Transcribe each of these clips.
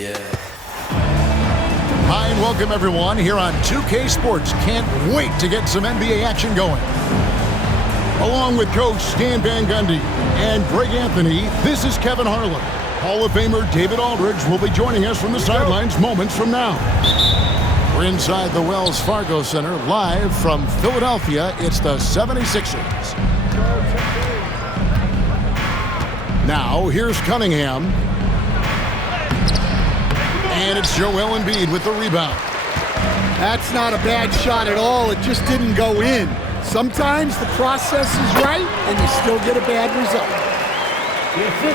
Yeah. Hi and welcome everyone here on 2K Sports. Can't wait to get some NBA action going. Along with Coach Stan Van Gundy and Greg Anthony, this is Kevin Harlan. Hall of Famer David Aldridge will be joining us from the sidelines moments from now. We're inside the Wells Fargo Center, live from Philadelphia. It's the 76ers. Now, here's Cunningham. And it's Joel Embiid with the rebound. That's not a bad shot at all. It just didn't go in. Sometimes the process is right, and you still get a bad result.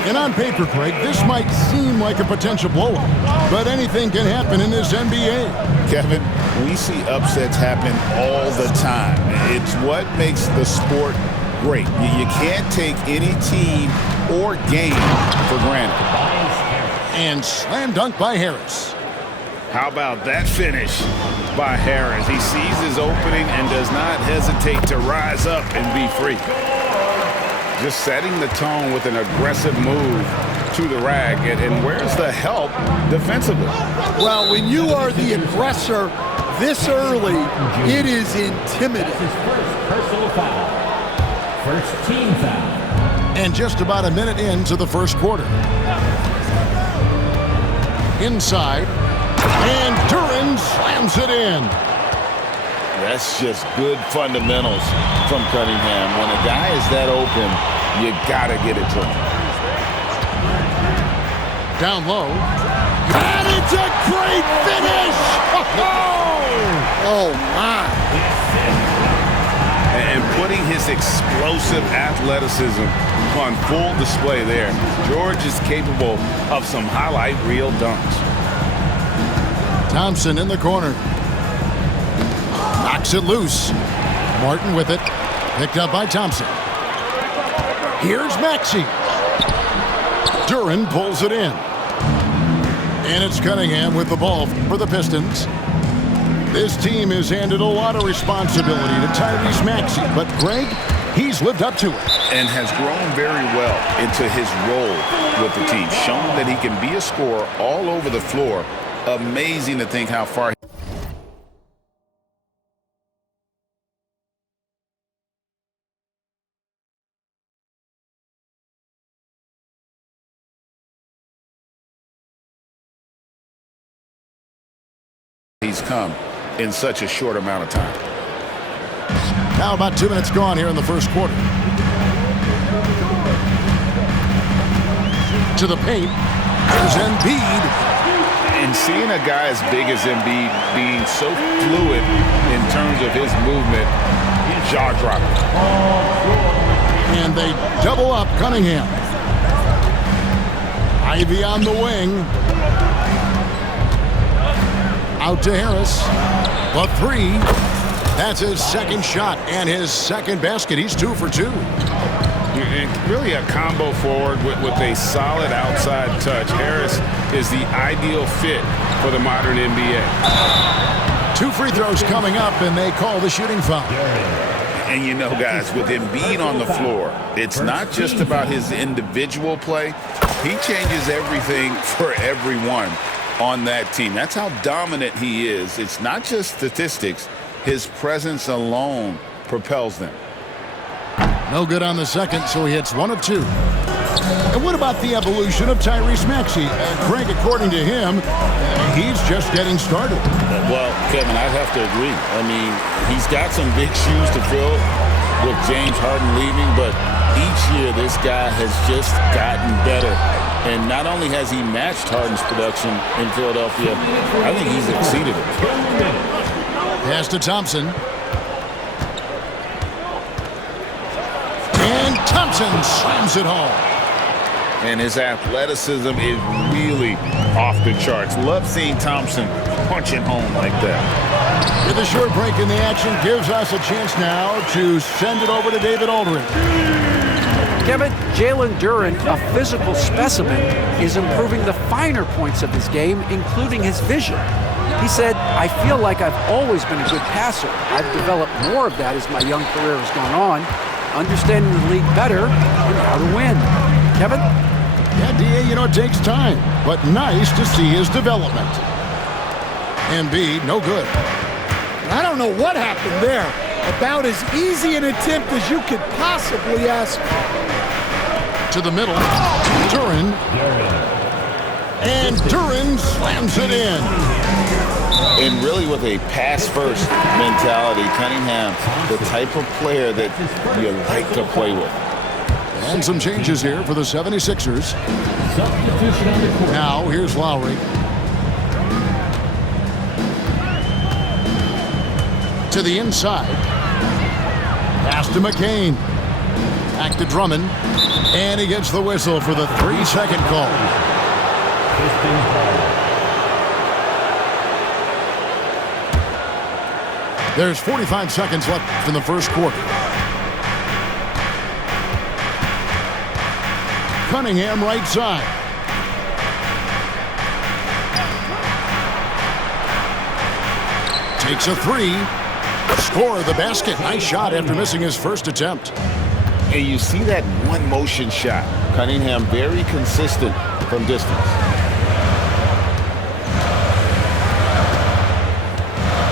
And on paper, Craig, this might seem like a potential blowout, but anything can happen in this NBA. Kevin, we see upsets happen all the time. It's what makes the sport great. You can't take any team or game for granted. And slam dunk by Harris. How about that finish by Harris? He sees his opening and does not hesitate to rise up and be free. Just setting the tone with an aggressive move to the rack. And where's the help defensively? Well, when you are the aggressor this early, it is intimidating. His first personal foul. First team foul. And just about a minute into the first quarter. Inside. And Duran slams it in. That's just good fundamentals from Cunningham. When a guy is that open, you gotta get it to him. Down low. And it's a great finish! Oh, my. And putting his explosive athleticism on full display there. George is capable of some highlight reel dunks. Thompson in the corner. Knocks it loose. Martin with it. Picked up by Thompson. Here's Maxey. Duran pulls it in. And it's Cunningham with the ball for the Pistons. This team has handed a lot of responsibility to Tyrese Maxey, but Greg, he's lived up to it. And has grown very well into his role with the team. Shown that he can be a scorer all over the floor. Amazing to think how far he's come in such a short amount of time. Now about 2 minutes gone here in the first quarter. To the paint. There's Embiid. And seeing a guy as big as Embiid being so fluid in terms of his movement, jaw-dropping. And they double up Cunningham. Ivy on the wing. Out to Harris. The three. That's his second shot and his second basket. He's 2 for 2. And really a combo forward with a solid outside touch. Harris is the ideal fit for the modern NBA. 2 free throws coming up, and they call the shooting foul. And you know, guys, with Embiid on the floor, it's not just about his individual play. He changes everything for everyone on that team. That's how dominant he is. It's not just statistics. His presence alone propels them. No good on the second, so he hits 1 of 2. And what about the evolution of Tyrese Maxey? Craig, according to him, he's just getting started. Well, Kevin, I'd have to agree. I mean, he's got some big shoes to fill with James Harden leaving, but each year this guy has just gotten better. And not only has he matched Harden's production in Philadelphia, I think he's exceeded it. Pass to Thompson. And Thompson slams it home. And his athleticism is really off the charts. Love seeing Thompson punching home like that. With a short break in the action, gives us a chance now to send it over to David Aldridge. Kevin, Jalen Duran, a physical specimen, is improving the finer points of his game, including his vision. He said, "I feel like I've always been a good passer. I've developed more of that as my young career has gone on, understanding the league better and how to win." Kevin? Yeah, D.A., it takes time, but nice to see his development. Embiid, no good. I don't know what happened there. About as easy an attempt as you could possibly ask. To the middle, Duren. And Duren slams it in. And really with a pass-first mentality, Cunningham, the type of player that you like to play with. And some changes here for the 76ers. Now, here's Lowry. To the inside. Pass to McCain. Back to Drummond. And he gets the whistle for the 3-second call. There's 45 seconds left in the first quarter. Cunningham right side. Takes a three. Score the basket. Nice shot after missing his first attempt. And you see that one motion shot. Cunningham very consistent from distance.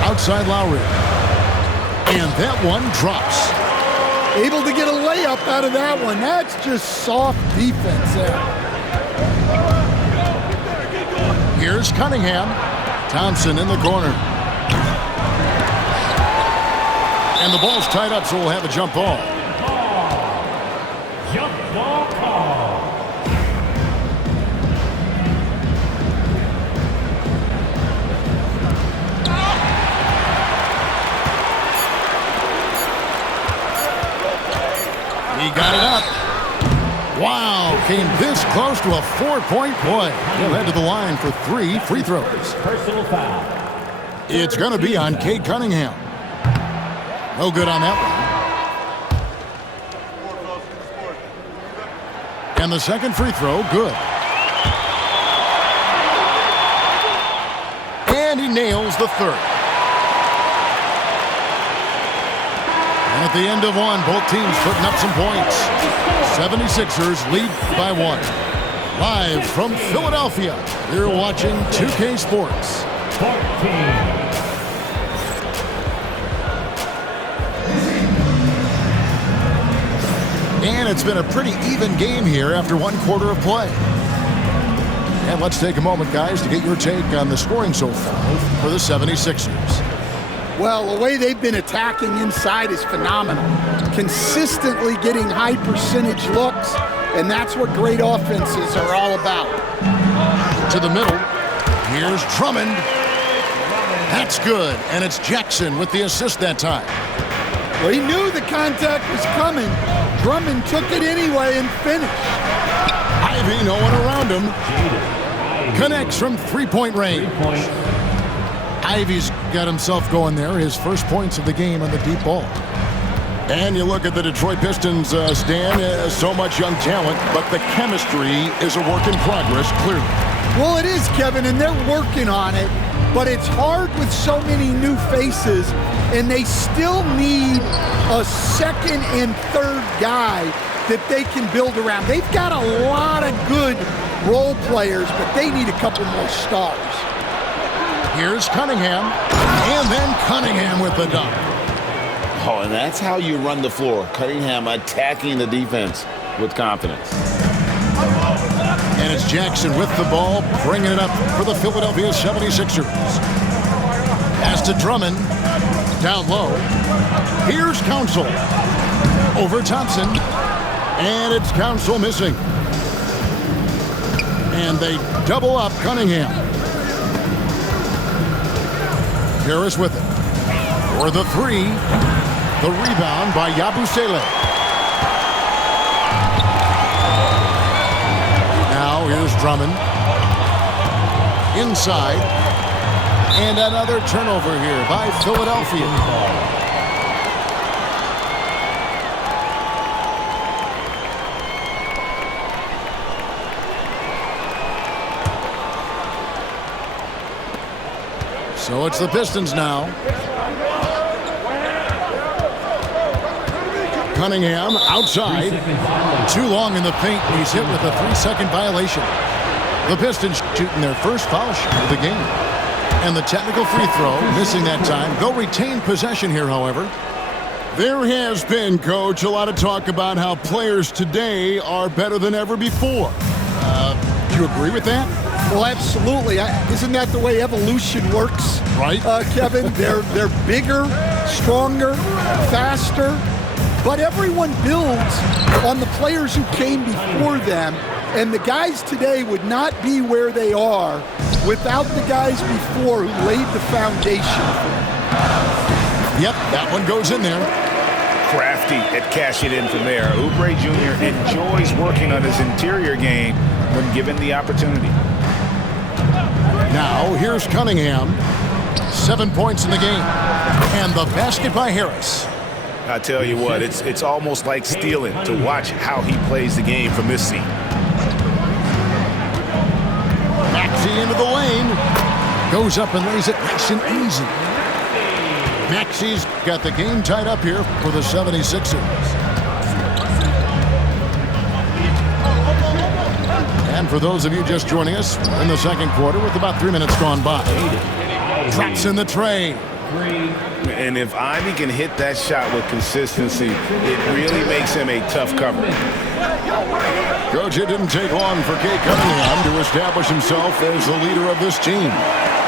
Outside Lowry. And that one drops. Able to get a layup out of that one. That's just soft defense there. Here's Cunningham. Thompson in the corner. And the ball's tied up, so we'll have a jump ball. Jump ball call. He got it up. Wow, came this close to a 4-point play. He'll head to the line for 3 free throws. Personal foul. It's going to be on Cade Cunningham. No good on that one. And the second free throw, good. And he nails the third. And at the end of one, both teams putting up some points. 76ers lead by 1. Live from Philadelphia, you're watching 2K Sports. 14. And it's been a pretty even game here after 1 quarter of play. And let's take a moment, guys, to get your take on the scoring so far for the 76ers. Well, the way they've been attacking inside is phenomenal. Consistently getting high percentage looks, and that's what great offenses are all about. To the middle. Here's Drummond. That's good, and it's Jackson with the assist that time. Well, he knew the contact was coming. Drummond took it anyway and finished. Ivy, no one around him. Connects from 3-point range. Ivy's got himself going there. His first points of the game on the deep ball. And you look at the Detroit Pistons, Stan, so much young talent, but the chemistry is a work in progress, clearly. Well, it is, Kevin, and they're working on it. But it's hard with so many new faces, and they still need a second and third guy that they can build around. They've got a lot of good role players, but they need a couple more stars. Here's Cunningham, and then Cunningham with the dunk. Oh, and that's how you run the floor. Cunningham attacking the defense with confidence. And it's Jackson with the ball, bringing it up for the Philadelphia 76ers. Pass to Drummond, down low. Here's Council, over Thompson, and it's Council missing. And they double up Cunningham. Harris with it. For the three, the rebound by Yabusele. Now here's Drummond. Inside. And another turnover here by Philadelphia. So it's the Pistons now. Cunningham outside. Too long in the paint. He's hit with a 3-second violation. The Pistons shooting their first foul shot of the game. And the technical free throw, missing that time. They'll retain possession here, however. There has been, Coach, a lot of talk about how players today are better than ever before. Do you agree with that? Well, absolutely. Isn't that the way evolution works? Right. Kevin, they're bigger, stronger, faster, but everyone builds on the players who came before them, and the guys today would not be where they are without the guys before who laid the foundation. Yep, that one goes in there. Crafty at cash it in from there. Oubre Jr. enjoys working on his interior game when given the opportunity. Now, here's Cunningham. 7 points in the game. And the basket by Harris. I tell you what, it's almost like stealing to watch how he plays the game from this scene. Maxey into the lane. Goes up and lays it nice and easy. Maxey's got the game tied up here for the 76ers. And for those of you just joining us in the second quarter with about 3 minutes gone by. Drops in the tray. And if Ivy can hit that shot with consistency, it really makes him a tough cover. Coach, it didn't take long for Cade Cunningham to establish himself as the leader of this team.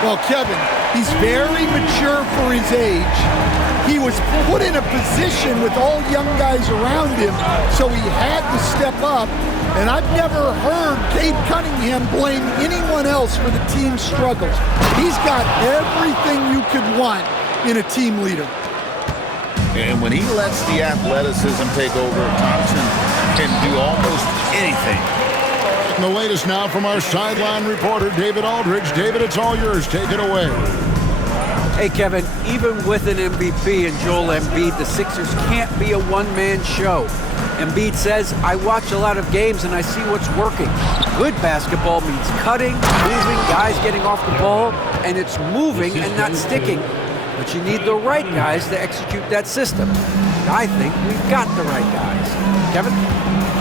Well, Kevin, he's very mature for his age. He was put in a position with all young guys around him, so he had to step up. And I've never heard Cade Cunningham blame anyone else for the team's struggles. He's got everything you could want in a team leader. And when he lets the athleticism take over, Thompson can do almost anything. And the latest now from our sideline reporter, David Aldridge. David, it's all yours. Take it away. Hey, Kevin, even with an MVP and Joel Embiid, the Sixers can't be a one-man show. Embiid says, I watch a lot of games and I see what's working. Good basketball means cutting, moving, guys getting off the ball, and it's moving and not sticking. But you need the right guys to execute that system. And I think we've got the right guys. Kevin?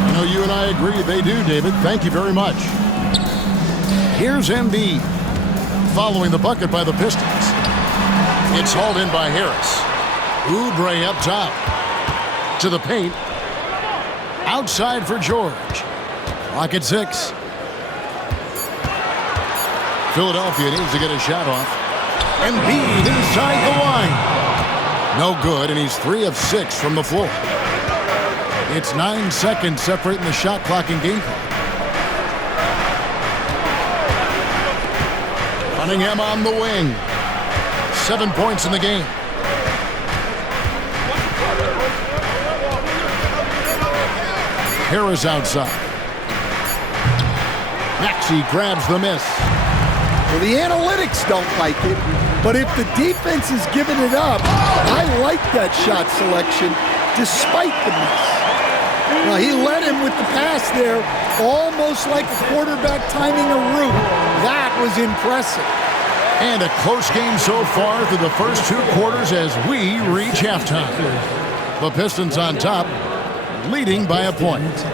You know, you and I agree they do, David. Thank you very much. Here's Embiid following the bucket by the Pistons. It's hauled in by Harris. Oubre up top. To the paint. Outside for George. Clock at 6. Philadelphia needs to get a shot off. Embiid inside the line. No good, and he's 3 of 6 from the floor. It's 9 seconds separating the shot clock and game clock. Cunningham on the wing. 7 points in the game. Harris outside. Maxey grabs the miss. Well, the analytics don't like it, but if the defense is giving it up, I like that shot selection despite the miss. Well, he led him with the pass there, almost like a quarterback timing a route. That was impressive. And a close game so far through the first 2 quarters as we reach halftime. The Pistons on top, leading by a point.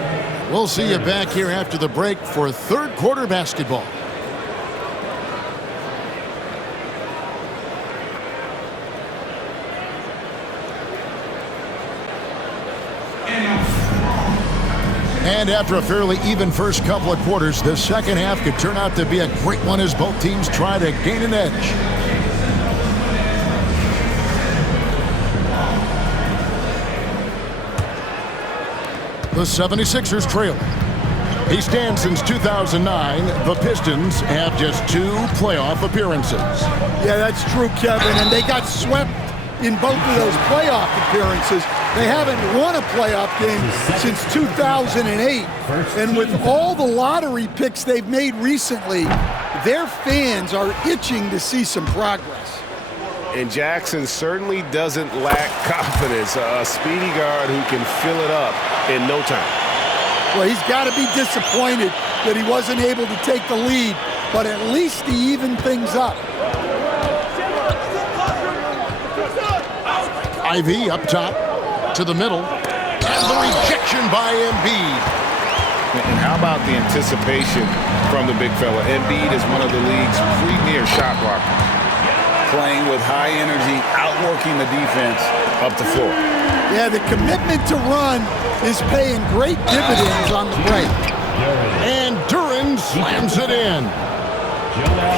We'll see you back here after the break for third quarter basketball. And after a fairly even first couple of quarters, the second half could turn out to be a great one as both teams try to gain an edge. The 76ers trail. He stands since 2009. The Pistons have just 2 playoff appearances. Yeah, that's true, Kevin, and they got swept in both of those playoff appearances. They haven't won a playoff game since 2008. And with all the lottery picks they've made recently, their fans are itching to see some progress. And Jackson certainly doesn't lack confidence. A speedy guard who can fill it up in no time. Well, he's got to be disappointed that he wasn't able to take the lead, but at least he evened things up. Ivy up top to the middle. And the rejection by Embiid. And how about the anticipation from the big fella? Embiid is one of the league's premier shot blockers, playing with high energy, outworking the defense up the floor. Yeah, the commitment to run is paying great dividends on the break. And Duren slams it in.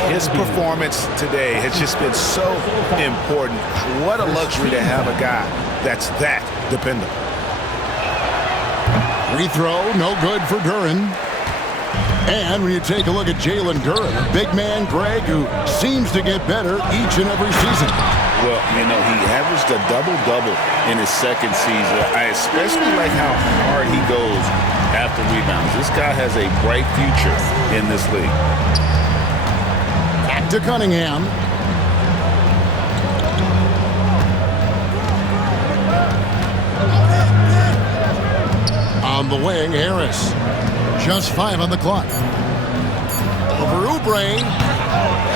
His performance today has just been so important. What a luxury to have a guy that's that dependable. Free throw, no good for Duren. And when you take a look at Jalen Duren, a big man, Greg, who seems to get better each and every season. Well, you know, he averaged a double-double in his second season. I especially like how hard he goes after rebounds. This guy has a bright future in this league. Back to Cunningham. On the wing, Harris. Just 5 on the clock. Over Oubre.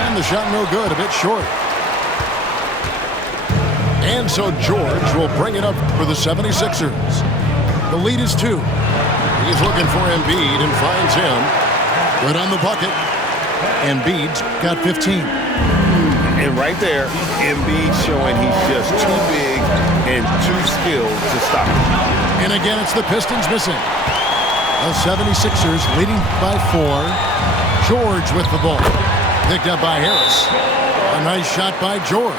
And the shot no good, a bit short. And so George will bring it up for the 76ers. The lead is 2. He's looking for Embiid and finds him. Good on the bucket. Embiid's got 15. And right there, Embiid showing he's just too big and too skilled to stop him. And again, it's the Pistons missing. The 76ers leading by 4. George with the ball. Picked up by Harris. A nice shot by George.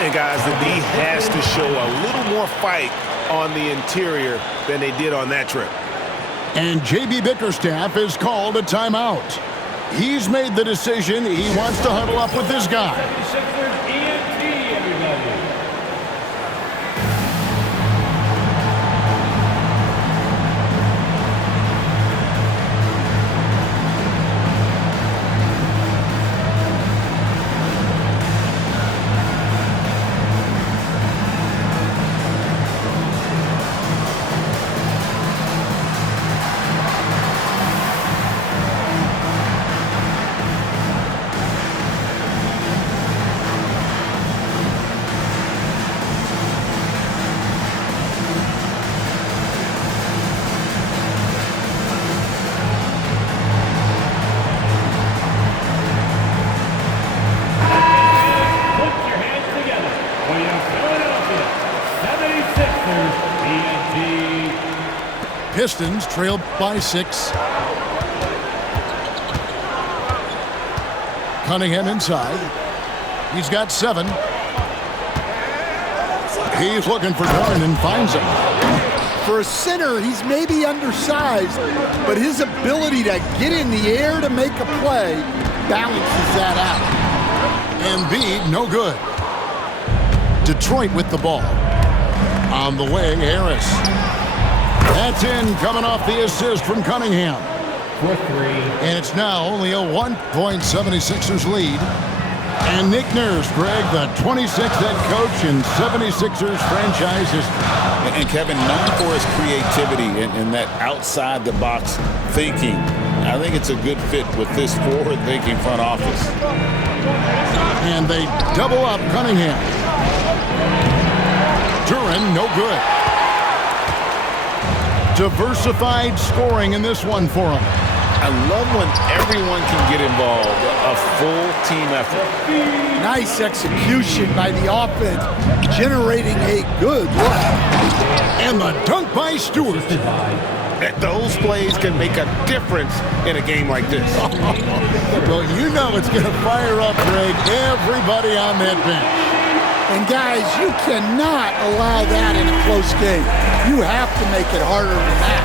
And guys, the D has to show a little more fight on the interior than they did on that trip. And J.B. Bickerstaff is called a timeout. He's made the decision. He wants to huddle up with this guy. Pistons trailed by 6. Cunningham inside. He's got 7. He's looking for Duren and finds him. For a center, he's maybe undersized, but his ability to get in the air to make a play balances that out. Embiid, no good. Detroit with the ball. On the wing, Harris. That's in, coming off the assist from Cunningham. For 3. And it's now only a 1-point 76ers lead. And Nick Nurse, Greg, the 26th head coach in 76ers franchise history. And Kevin, known for his creativity and that outside-the-box thinking, I think it's a good fit with this forward-thinking front office. And they double up Cunningham. Duren, no good. Diversified scoring in this one for him. I love when everyone can get involved, a full team effort. Nice execution by the offense, generating a good look. And the dunk by Stewart. Those plays can make a difference in a game like this. Well, you know it's going to fire up, Greg, everybody on that bench. And guys, you cannot allow that in a close game. You have to make it harder than that.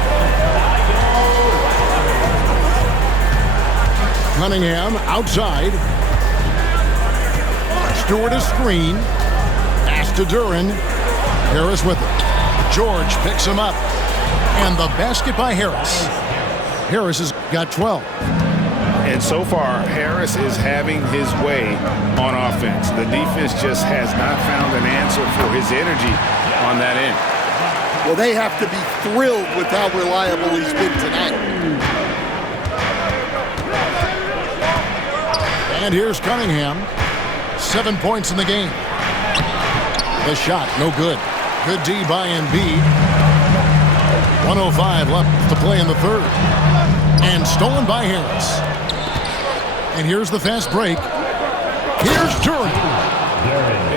Cunningham outside. Stewart a screen. Pass to Duren. Harris with it. George picks him up. And the basket by Harris. Harris has got 12. And so far, Harris is having his way on offense. The defense just has not found an answer for his energy on that end. Well, they have to be thrilled with how reliable he's been tonight. And here's Cunningham. 7 points in the game. The shot, no good. Good D by Embiid. 1:05 left to play in the third. And stolen by Harris. And here's the fast break. Here's Durant.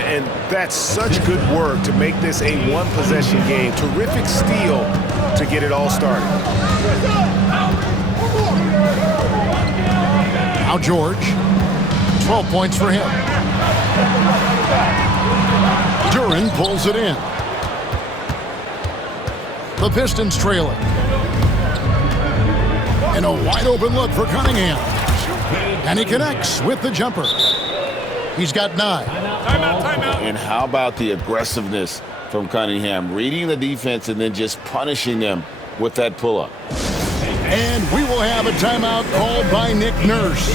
And that's such good work to make this a one-possession game. Terrific steal to get it all started. Now George. 12 points for him. Durant pulls it in. The Pistons trailing. And a wide open look for Cunningham. And he connects with the jumper. He's got 9. Timeout. And how about the aggressiveness from Cunningham? Reading the defense and then just punishing them with that pull-up. And we will have a timeout called by Nick Nurse.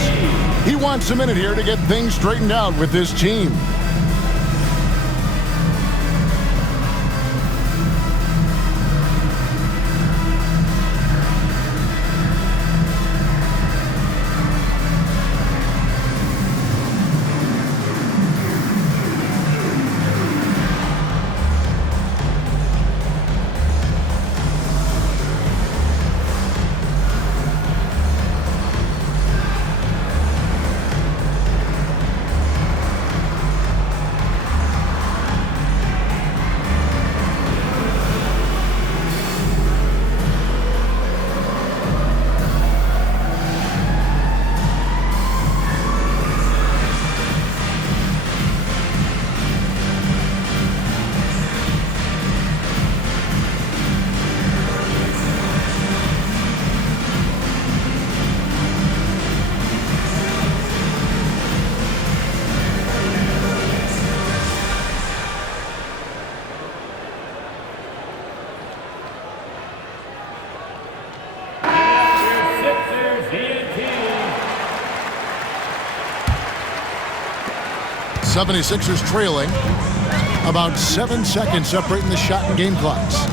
He wants a minute here to get things straightened out with this team. '76ers trailing. About 7 seconds separating the shot and game clocks.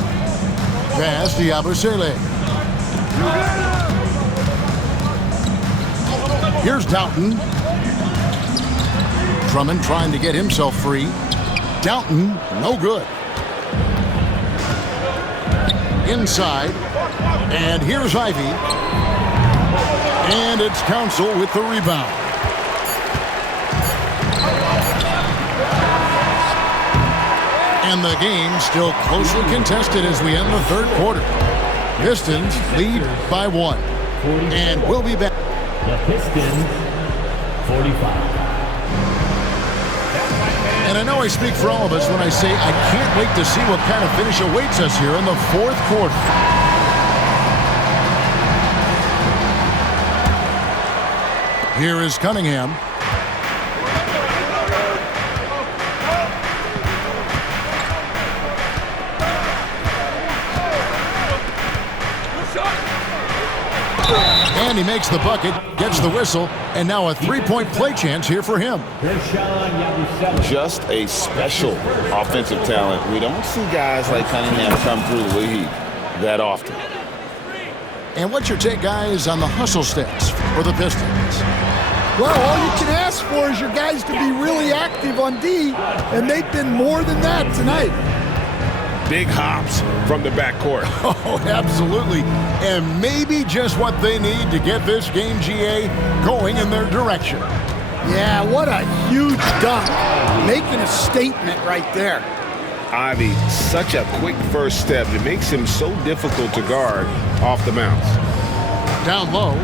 Pass to Yabusele. Here's Doughton. Drummond trying to get himself free. Doughton, no good. Inside. And here's Ivy. And it's Council with the rebound. And the game still closely contested as we end the third quarter. Pistons lead by 1. And we'll be back. The Pistons, 45. And I know I speak for all of us when I say I can't wait to see what kind of finish awaits us here in the fourth quarter. Here is Cunningham. And he makes the bucket, gets the whistle, and now a three-point play chance here for him. Just a special offensive talent. We don't see guys like Cunningham come through the league that often. And what's your take, guys, on the hustle stats for the Pistons? Well, all you can ask for is your guys to be really active on D, and they've been more than that tonight. Big hops from the backcourt. Oh, absolutely. And maybe just what they need to get this game, GA, going in their direction. Yeah, what a huge dunk. Making a statement right there. Ivy, such a quick first step. It makes him so difficult to guard off the bounce. Down low.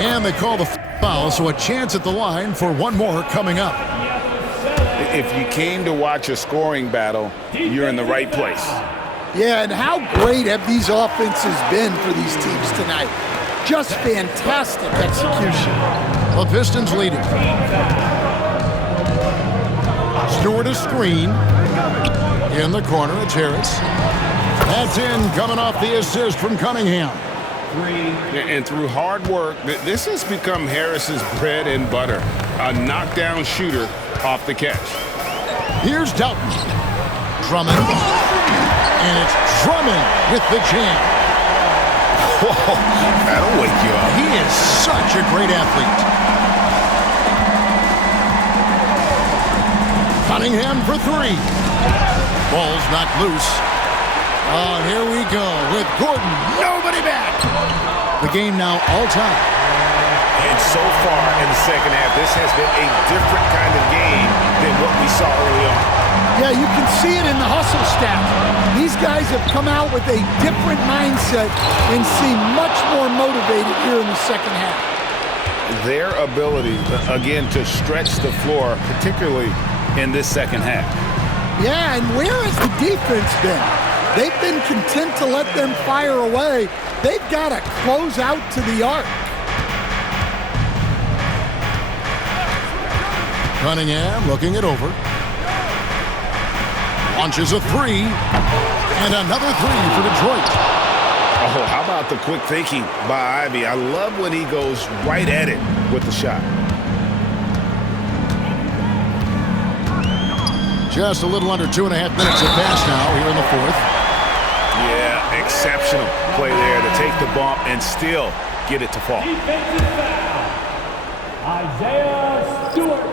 And they call the foul, so a chance at the line for one more coming up. If you came to watch a scoring battle, you're in the right place. Yeah, and how great have these offenses been for these teams tonight? Just fantastic execution. The Pistons leading. Stewart a screen. In the corner, it's Harris. That's in, coming off the assist from Cunningham. And through hard work, this has become Harris's bread and butter. A knockdown shooter off the catch. Here's Doughton. Drummond. And it's Drummond with the jam. Whoa, that'll wake you up. He is such a great athlete. Cunningham for 3. Ball's knocked loose. Oh, here we go with Gordon. Nobody back. The game now all time. And so far in the second half, this has been a different kind of game than what we saw early on. Yeah, you can see it in the hustle stats. These guys have come out with a different mindset and seem much more motivated here in the second half. Their ability, again, to stretch the floor, particularly in this second half. Yeah, and where has the defense been? They've been content to let them fire away. They've got to close out to the arc. Cunningham looking it over. Launches a three. And another three for Detroit. Oh, how about the quick thinking by Ivy? I love when he goes right at it with the shot. Just a little under 2.5 minutes of pass now here in the fourth. Yeah, exceptional play there to take the bump and still get it to fall. Defensive foul. Isaiah Stewart.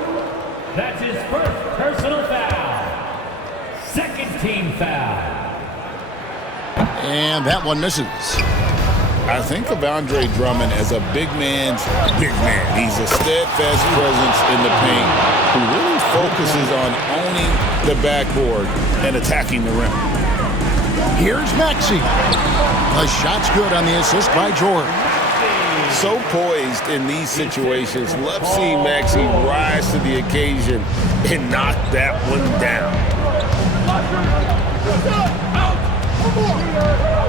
That's his first personal foul. Second team foul. And that one misses. I think of Andre Drummond as a big man's big man. He's a steadfast presence in the paint who really focuses on owning the backboard and attacking the rim. Here's Maxey. The shot's good on the assist by George. So poised in these situations. Love seeing Maxey rise to the occasion and knock that one down.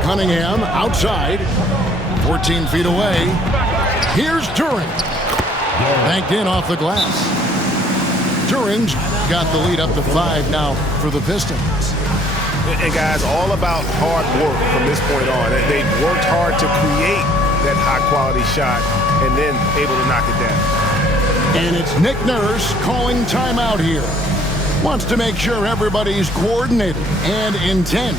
Cunningham outside. 14 feet away. Here's Duran. Banked in off the glass. Duran's got the lead up to 5 now for the Pistons. And guys, all about hard work from this point on. They've worked hard to create that high-quality shot and then able to knock it down. And it's Nick Nurse calling timeout here. Wants to make sure everybody's coordinated and intent.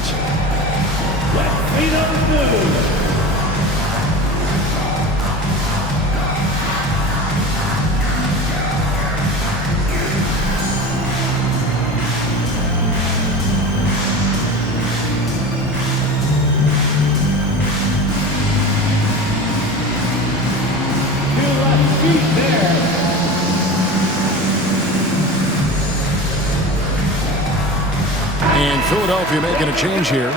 And Philadelphia making a change here.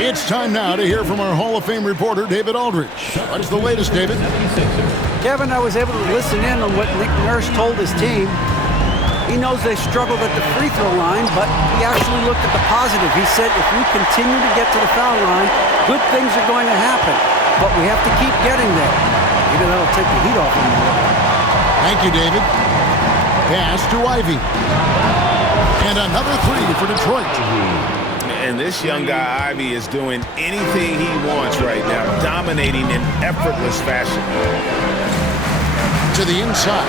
It's time now to hear from our Hall of Fame reporter, David Aldridge. What's the latest, David? Kevin, I was able to listen in on what Nick Nurse told his team. He knows they struggled at the free throw line, but he actually looked at the positive. He said, if we continue to get to the foul line, good things are going to happen. But we have to keep getting there. Maybe that'll take the heat off him a little. Thank you, David. Pass to Ivy. And another three for Detroit. And this young guy, Ivy, is doing anything he wants right now, dominating in effortless fashion. To the inside.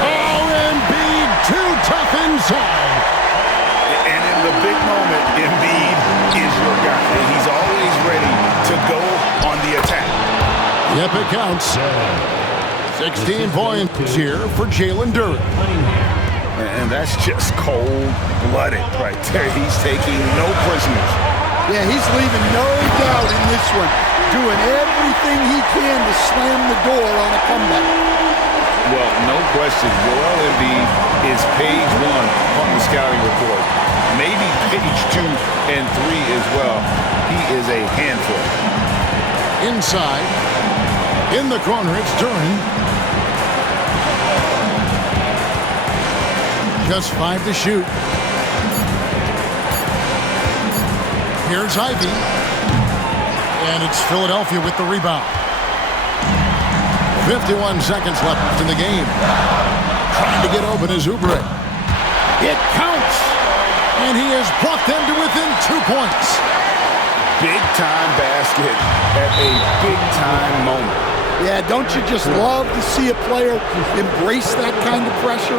Oh, Embiid, too tough inside. And in the big moment, Embiid is your guy. And he's always ready to go on the attack. Yep, it counts. 16 points here for Jalen Duran. And that's just cold-blooded right there. He's taking no prisoners. Yeah, he's leaving no doubt in this one. Doing everything he can to slam the door on a comeback. Well, no question. Joel Embiid is page 1 on the scouting report. Maybe page 2 and 3 as well. He is a handful. Inside. In the corner, it's Duran. Just 5 to shoot. Here's Ivy. And it's Philadelphia with the rebound. 51 seconds left in the game. Trying to get open is Oubre. It counts. And he has brought them to within 2 points. Big-time basket at a big-time moment. Yeah, don't you just love to see a player embrace that kind of pressure?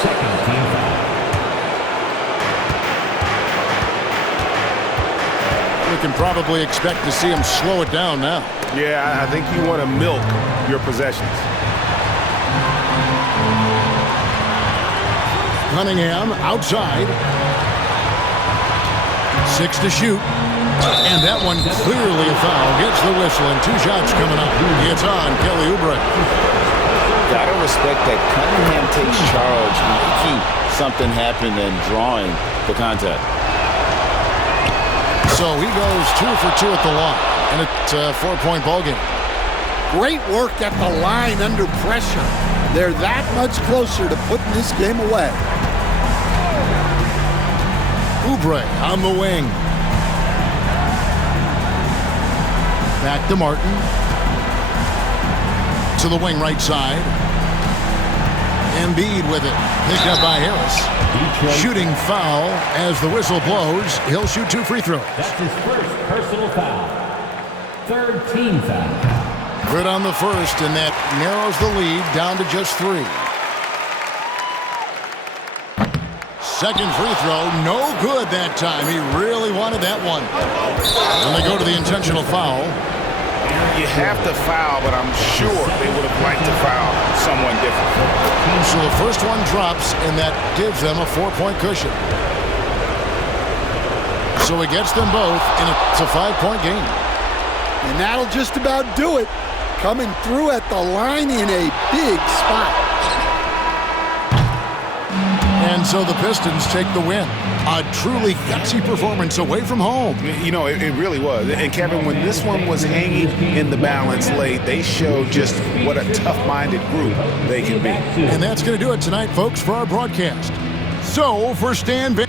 Second team foul. We can probably expect to see him slow it down now. Yeah, I think you want to milk your possessions. Cunningham outside. 6 to shoot. And that one clearly a foul. Gets the whistle and 2 shots coming up. It's on Kelly Oubre. Gotta respect that Cunningham takes charge, making something happen and drawing the contact. So he goes 2 for 2 at the line. And it's a 4-point ball game. Great work at the line under pressure. They're that much closer to putting this game away. Oubre on the wing. Back to Martin. To the wing right side. Embiid with it. Picked up by Harris. Shooting foul as the whistle blows. He'll shoot 2 free throws. That's his first personal foul. Third team foul. Good on the first, and that narrows the lead down to just 3. Second free throw, no good that time. He really wanted that one. And they go to the intentional foul. You have to foul, but I'm sure they would have liked to foul someone different. So the first one drops, and that gives them a 4-point cushion. So he gets them both, and it's a 5-point game. And that'll just about do it. Coming through at the line in a big spot. And so the Pistons take the win. A truly gutsy performance away from home. You know, it really was. And Kevin, when this one was hanging in the balance late, they showed just what a tough-minded group they can be. And that's going to do it tonight, folks, for our broadcast. So for Stan Van